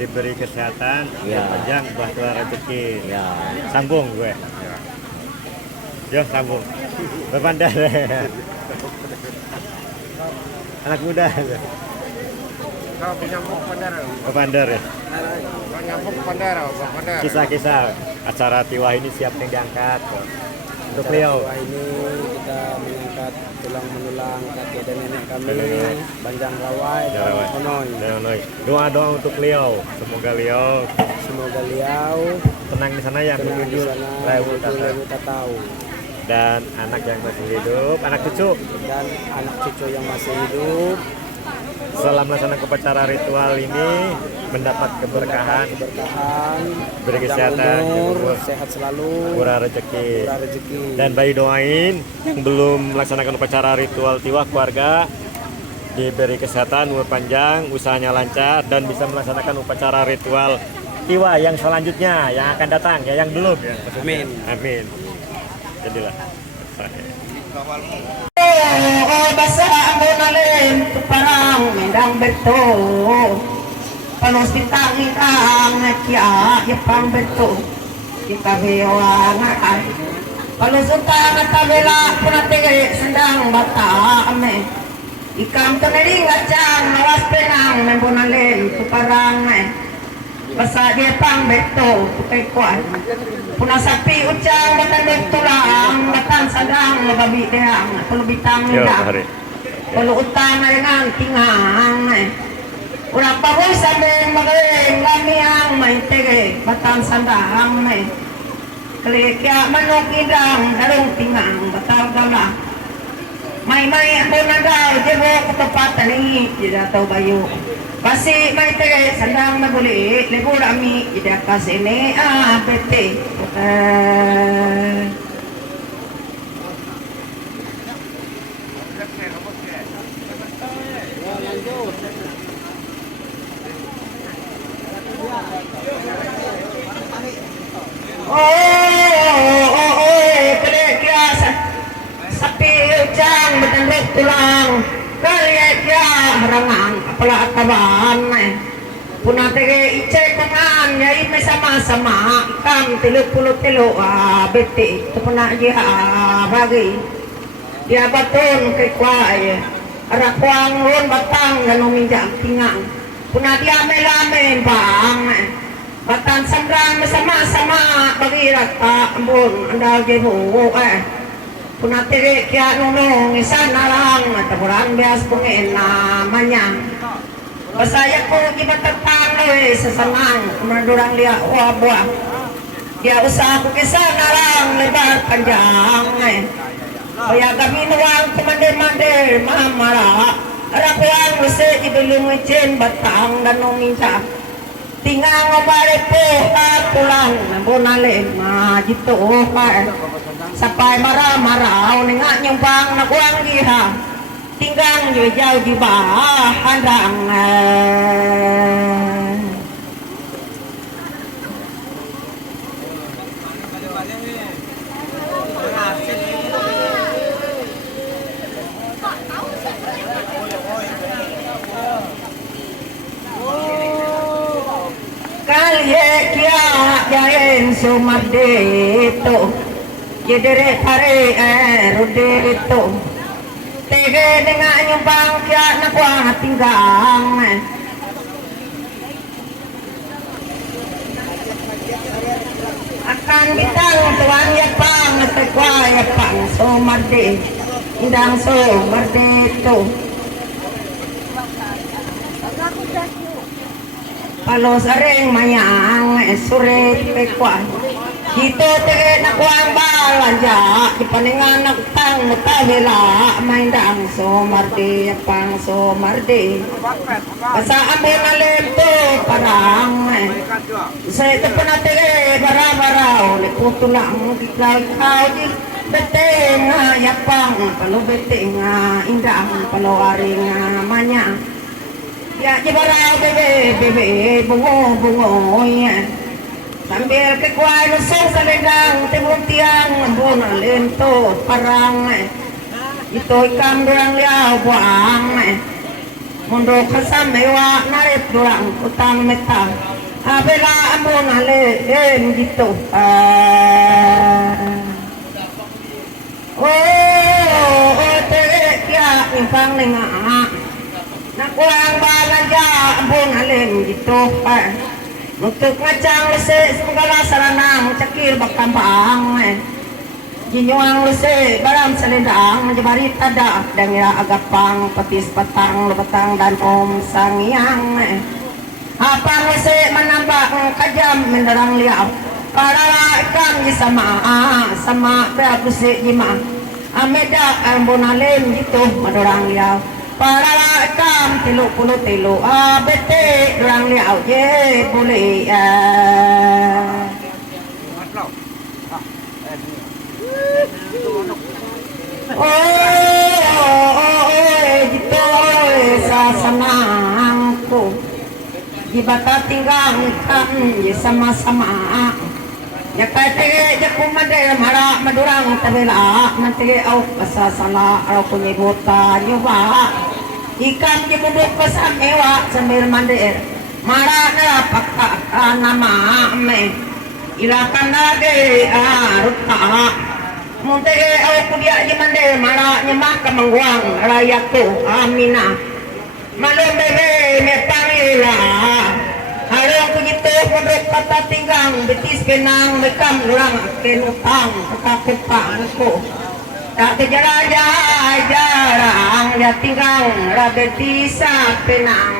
diberi kesehatan, Ya. panjang, bahtera rezeki. Ya. Sambung gue. Yo sambung. Berpandar. Anak muda. Kau penyambung bandara. Berpandar ya. Penyambung bandara. Kisah-kisah acara Tiwa ini siap yang diangkat untuk beliau. Wah, ini kita mengangkat tulang menulang kakek dan nenek kami, Nenek. Banjang Rawai dan Honoy. Doa-doa untuk beliau. Semoga beliau Semoga beliau tenang di sana yang tenang di menuju sana, Rewu menuju tahu, dan anak yang masih hidup, anak cucu dan anak cucu yang masih hidup setelah melaksanakan upacara ritual ini mendapat keberkahan, beri panjang kesehatan, umur, sehat selalu, murah rezeki. murah rezeki. Dan bayi doain yang belum melaksanakan upacara ritual Tiwa keluarga diberi kesehatan, umur panjang, usahanya lancar dan bisa melaksanakan upacara ritual Tiwa yang selanjutnya yang akan datang ya, yang belum ya. maksudnya. Amin. Amin. Jadilah. Basa ambunalim parang medang beto. Panos bintang ikang nakia yapang beto. Kita bewana ay. Panos utang at tabela punate sendang bata ame. Ikam tunaring acang nawas penang membunalim parang basa dia pang beto kay kuan. Puna sapi ucang batan tulang batan sadang mababi deang pulo bitang Yo, nida hari. pulo utang na dengan tingang ura pa rin sabi magaling lamiang may tege batan sadang kaya manok idang darong tingang batal gala may ako na daw jebo katapatan ni jida tau bayo kasi may tege sandang naguli libur ami jida kasi ni bete sapi ucang betandok tulang kaya kya harangan kepala ataban punah tege icek tangan yai may sama-sama ikam tilo bete itu punah dia bagi dia batun kay kway arakwang ron batang ganumijak tingang punah dia melamen bang batan sandrang sama-sama bagi rata ambon andal jebu punah tege kya nunong isa na lang taburan bias pungin namanya basaya ko gibatatang sa sanang kumadurang liya buah dia usah ko kisa na lang lebar panjang kaya kami nuwang kumander-mander mamara arakuang usi ibulong itin batang ganong minta tingang ngabari po at tulang nabunali majito sapay mara-maraw ni nga niyong bang nakuang giha tinggang yoyaw di ba handang kalye kya jayen sumadito yedere pare rodito tege dengan yung bangkya na kuang tinggang akan bitang tuan yapang tekwa yapang somarde indang somarde to palos areng mayang sore tekwa Dito tege na kuang balanja ipaningan nagtang mutawila maindang somarde pang somarde asa ambe na lempo parang sa ito pa na tege bara-bara ulit putulang kiklaw di beteng yapang palo beteng indang palo aring manya ya jibara bebe bungo sambil ke kuai lusong sa legang timutiang buona lento parang ito ikam durang liaw buang mundo kasamewa narit durang utang meta abela ambon ale gitu oh tere ya impang nenga nakuang balanja ambon ale gitu untuk ngacang lese segala saranang cakir bakambang Ginyuang lese baram selendang jebari tada dangira agapang petis petang lepetang dan om sangiang apa lese menambah kajam menderang liau para ikan di sama berat lese jima ameda ambonalen gitu menderang liau para ikan tilu abete derang liau je boleh gitu sasanangku di bata tinggal kan ya sama-sama ya kate ya kumade mara madurang tabela nanti au pasasala au kunyibota nyoba ikan di bubuk pasamewa sambil mande mara na pakka nama me ilakan nade rupa Munte aku dia di mande mara nyemah kemangguang rakyatku amina malam bebe metangila harang begitu kodok kata tinggang betis kenang bekam ulang ken utang kekakupanku tak jarang ya tinggang rabetisa penang